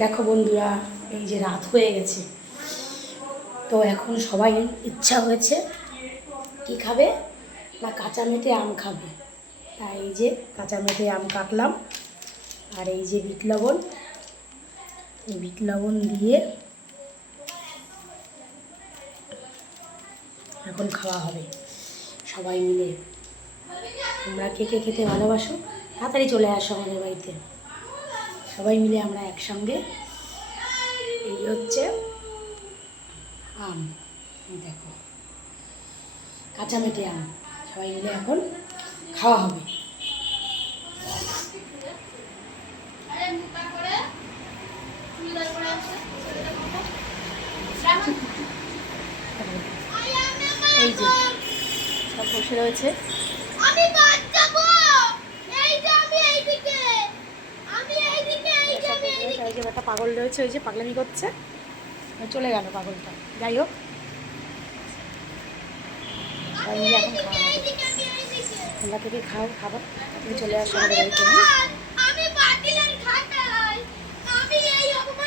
দেখো বন্ধুরা, এই যে রাত হয়ে গেছে, তো এখন সবাই ইচ্ছা হয়েছে কি খাবে না, কাঁচা মেটে আম খাবে। তাই এই যে কাঁচা মেটে আম কাটলাম, আর এই যে বিট লবণ, এই বিট লবণ দিয়ে এখন খাওয়া হবে সবাই মিলে। তোমরা কে কে খেতে ভালোবাসো তাড়াতাড়ি চলে আসো আমাদের বাড়িতে, সবাই মিলে আমরা একসঙ্গে। এই হচ্ছে আম, এই দেখো কাঁচা মেটে আম, সবাই মিলে এখন খাওয়া হবে। এই যে সব বসে রয়েছে, একটা পাগল রয়েছে, ওই যে পাগলামি করছে, চলে গেল পাগলটা। যাই হোক, সবাই মিলে এখন খাওয়া হবে। তোমরা থেকে খাও খাবার, তুমি চলে আসো আমাদের বাড়িতে।